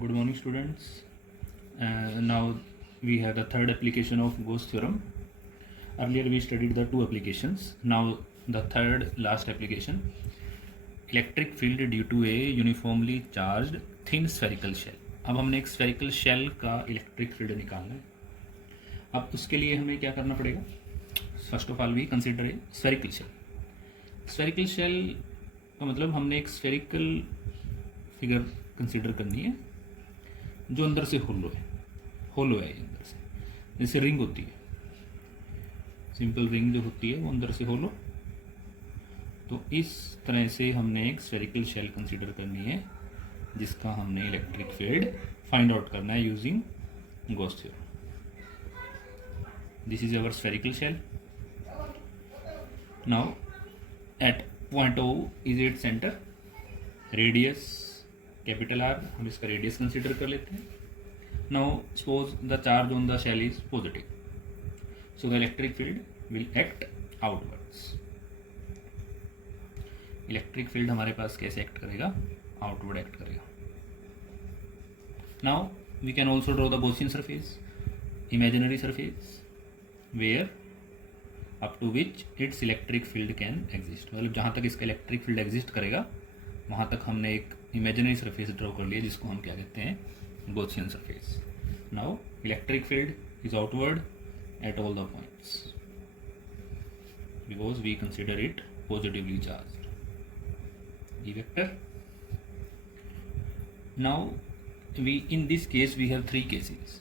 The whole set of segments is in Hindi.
Good morning, students. Now we have the third application of Gauss theorem. Earlier we studied the two applications. Now the third last application, electric field due to a uniformly charged thin spherical shell. अब हमने एक spherical shell का electric field निकालना है. अब उसके लिए हमें क्या करना पड़ेगा? First of all we consider a spherical shell. Spherical shell का मतलब हमने एक spherical figure कंसिडर करनी है जो अंदर से होलो है ये अंदर से, जैसे रिंग होती है, सिंपल रिंग जो होती है वो अंदर से होलो. तो इस तरह से हमने एक स्फेरिकल शेल कंसिडर करनी है जिसका हमने इलेक्ट्रिक फील्ड फाइंड आउट करना है using Gauss theorem. This is our spherical shell. Now at point O is it centre, radius capital R, हम इसका रेडियस कंसिडर कर लेते हैं. Now suppose the charge on the shell is positive, so the electric field will act outwards. Electric field हमारे पास कैसे एक्ट करेगा? आउटवर्ड एक्ट करेगा. Now we can also draw the Gaussian surface, imaginary surface, where up to which it's electric field can exist. मतलब जहाँ तक इसका इलेक्ट्रिक फील्ड एग्जिस्ट करेगा वहाँ तक हमने एक इमेजिनरी सरफेस ड्रॉ कर लिया जिसको हम क्या कहते हैं? Gaussian surface. Now electric field is outward at all the points because we consider it positively charged. E vector. Now we in this case we have three cases.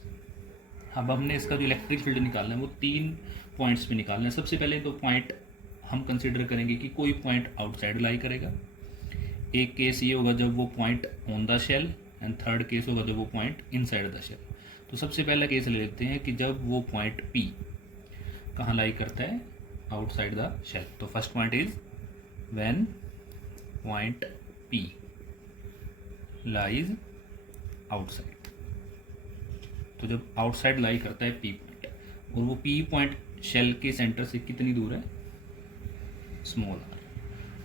अब हमने इसका जो इलेक्ट्रिक फील्ड निकालना है वो 3 पॉइंट्स पे निकालना है. सबसे पहले तो पॉइंट हम कंसिडर करेंगे कि कोई पॉइंट आउटसाइड लाई करेगा. एक केस ये होगा जब वो point on the shell, and third case होगा जब वो पॉइंट इनसाइड द शेल. तो सबसे पहला केस ले लेते हैं कि जब वो पॉइंट P कहाँ लाई करता है? Outside the shell. तो first point is when point P lies outside. तो जब आउटसाइड लाई करता है P पॉइंट, और वो P पॉइंट शेल के सेंटर से कितनी दूर है? Small r.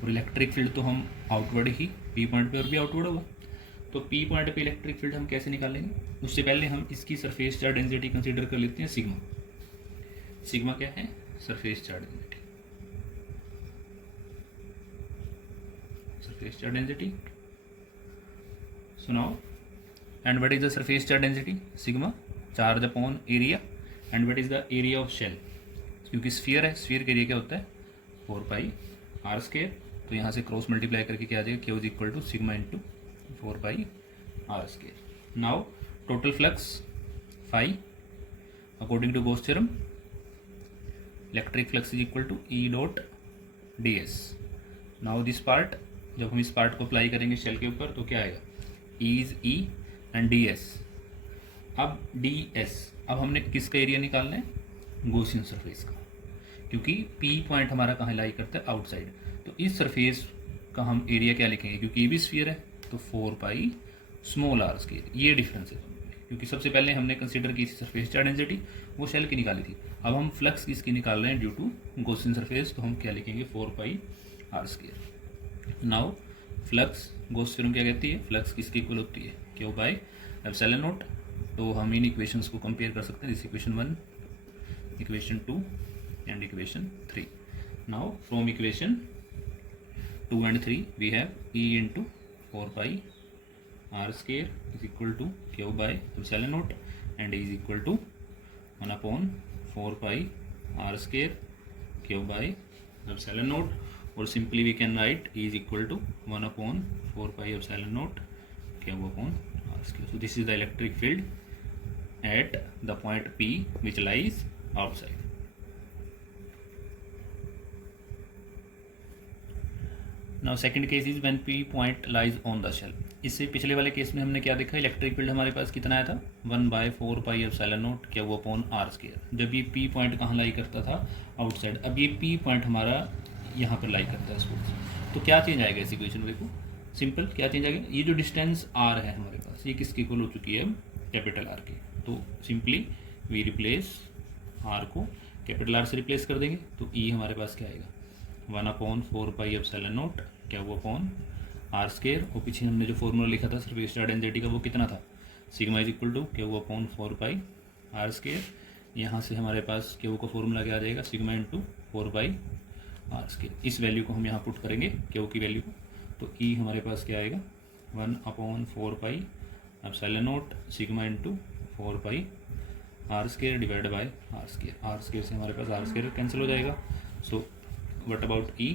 और इलेक्ट्रिक फील्ड तो हम आउटवर्ड ही, P पॉइंट पे और भी आउटवर्ड होगा. तो P पॉइंट पे इलेक्ट्रिक फील्ड हम कैसे निकालेंगे? उससे पहले हम इसकी सरफेस चार्ज डेंसिटी कंसीडर कर लेते हैं सिग्मा. सिग्मा क्या है? Surface charge density. Surface charge density. So now and what is the surface charge density? Sigma charge upon area. And what is the area of shell? क्योंकि स्फीयर है, स्फीयर का एरिया क्या होता है? 4πr². तो यहाँ से क्रॉस मल्टीप्लाई करके क्या आ जाएगा? Q is equal to sigma into 4πr². Now total flux phi according to Gauss theorem, electric flux is equal to E dot ds. Now this part, जब हम इस पार्ट को अप्लाई करेंगे शेल के ऊपर तो क्या आएगा? E is E and ds. अब ds, अब हमने किसका एरिया निकालना है? गॉसियन सरफेस का, क्योंकि P पॉइंट हमारा कहाँ लाई करता है? आउटसाइड. तो इस सरफेस का हम एरिया क्या लिखेंगे? क्योंकि ये भी स्फीयर है तो 4πr². ये डिफरेंस है, क्योंकि सबसे पहले हमने कंसीडर की थी सरफेस चार्ज डेंसिटी, वो शेल की निकाली थी. अब हम फ्लक्स किसकी निकाल रहे हैं? Due to Gaussian surface. तो हम क्या लिखेंगे? 4πr². Now flux, Gauss theorem क्या कहती है? फ्लक्स किसकी इक्वल होती है? Q/ε0. तो हम इन इक्वेशंस को कंपेयर कर सकते हैं. This equation 1, equation 2 and equation 3. Now from equation 2 and 3 we have E into 4πr² is equal to Q/ε0 and E is equal to 1 upon 4πr² Q/ε0, or simply we can write E is equal to 1 upon 4πε0 Q/r². So this is the electric field at the point P which lies outside. Now second case is when P point lies on the shell. इससे पिछले वाले केस में हमने क्या देखा? इलेक्ट्रिक फील्ड हमारे पास कितना आया था? 1/4πε0 Q/r². जब ये P पॉइंट कहाँ लाई करता था? आउटसाइड. अब ये P पॉइंट हमारा यहाँ पर लाई करता है सपोज. तो क्या चेंज आएगा इस इक्वेशन में? देखो सिंपल क्या चेंज आएगा? ये जो डिस्टेंस r है हमारे पास, ये किसकी इक्वल हो चुकी है? कैपिटल R की. तो सिंपली वी रिप्लेस r को कैपिटल R से रिप्लेस कर देंगे. तो E हमारे पास क्या आएगा? 1/4πε0 क्या वो अपॉन आर स्केयर, और पीछे हमने जो फॉर्मूला लिखा था सरफेस चार्ज डेंसिटी का वो कितना था, sigma is equal to Q upon 4 pi R square. यहाँ से हमारे पास क्यू का फॉर्मूला क्या आ जाएगा, sigma into 4 pi R square. इस वैल्यू को हम यहाँ पुट करेंगे क्यू की वैल्यू को, तो ई हमारे पास क्या आएगा 1/4 pi epsilon naught sigma into 4 pi R square divide by R square. R square से हमारे पास आर स्केयर कैंसिल हो जाएगा। So what about E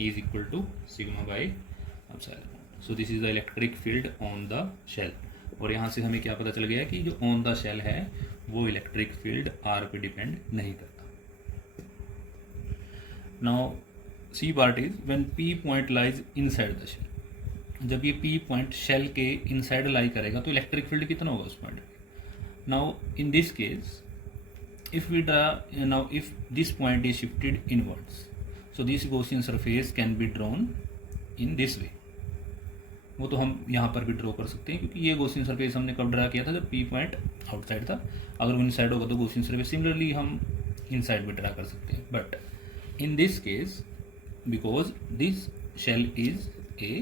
is equal to sigma by epsilon naught. So this is the electric field on the shell. और यहाँ से हमें क्या पता चल गया कि जो ऑन द शेल है वो इलेक्ट्रिक फील्ड आर पे डिपेंड नहीं करता। Now C part is when P point lies inside the shell. जब ये पी पॉइंट शेल के इनसाइड लाई करेगा तो इलेक्ट्रिक फील्ड कितना होगा उस पॉइंट पे। Now in this case, if we draw if this point is shifted inwards, so this Gaussian surface can be drawn in this way। वो तो हम यहाँ पर भी ड्रॉ कर सकते हैं क्योंकि ये Gaussian surface हमने कब ड्रा किया था जब P पॉइंट आउटसाइड था। अगर वो इनसाइड होगा तो Gaussian surface सिमिलरली हम इनसाइड भी ड्रा कर सकते हैं। But in this case because this shell is a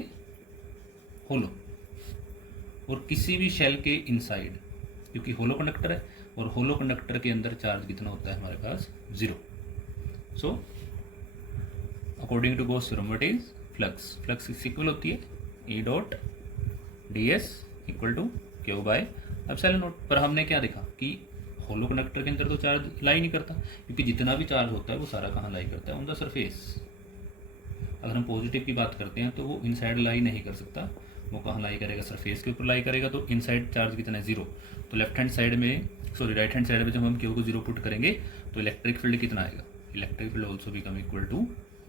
hollow, और किसी भी शेल के इनसाइड क्योंकि होलो कंडक्टर है और होलो कंडक्टर के अंदर चार्ज कितना होता है हमारे पास 0। So according to Gauss theorem what is flux, flux equal होती है E dot D S equal to Q by epsilon naught. पर हमने क्या देखा कि होलो कंडक्टर के अंदर तो चार्ज लाई नहीं करता, क्योंकि जितना भी चार्ज होता है वो सारा कहाँ लाई करता है, ऑन द सरफेस। अगर हम पॉजिटिव की बात करते हैं तो वो इनसाइड लाई नहीं कर सकता, वो कहाँ लाई करेगा, सरफेस के ऊपर लाई करेगा। तो इनसाइड चार्ज कितना है 0। तो लेफ्ट हैंड साइड में राइट हैंड साइड में जब हम क्यू को 0 पुट करेंगे तो इलेक्ट्रिक फील्ड कितना आएगा, electric field also become equal to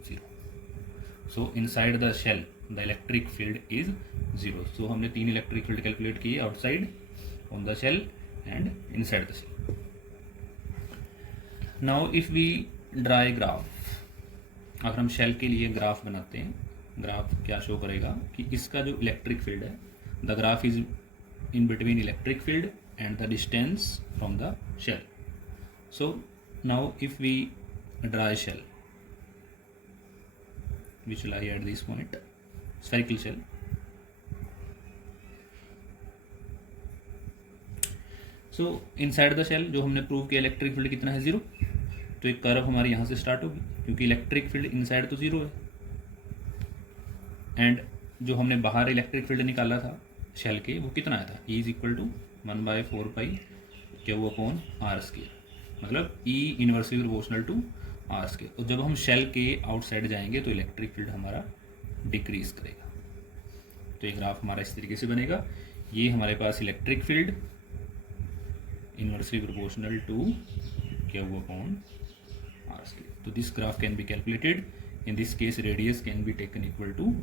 0। So inside the shell the electric field is 0। So हमने 3 इलेक्ट्रिक फील्ड कैलकुलेट किए, outside, on the shell and inside the shell. Now if we draw a graph, अगर हम शेल के लिए ग्राफ बनाते हैं, ग्राफ क्या शो करेगा कि इसका जो इलेक्ट्रिक फील्ड है, the graph is in between electric field and the distance from the shell. So now if we draw a shell which lie at this point, spherical shell, so inside the shell जो हमने प्रूव किया इलेक्ट्रिक फील्ड कितना है 0, तो एक कर्व हमारी यहाँ से स्टार्ट होगी क्योंकि इलेक्ट्रिक फील्ड इनसाइड तो 0 है, एंड जो हमने बाहर इलेक्ट्रिक फील्ड निकाला था शेल के वो कितना आया था, E is equal to 1/4 pi Q upon are square, मतलब E inversely proportional to R square. और जब हम शेल के आउटसाइड जाएंगे तो इलेक्ट्रिक फील्ड हमारा डिक्रीज करेगा। तो ये ग्राफ हमारा इस तरीके से बनेगा, ये हमारे पास electric field inversely proportional to Q upon are square. तो this graph can be calculated. In this case radius can be taken equal to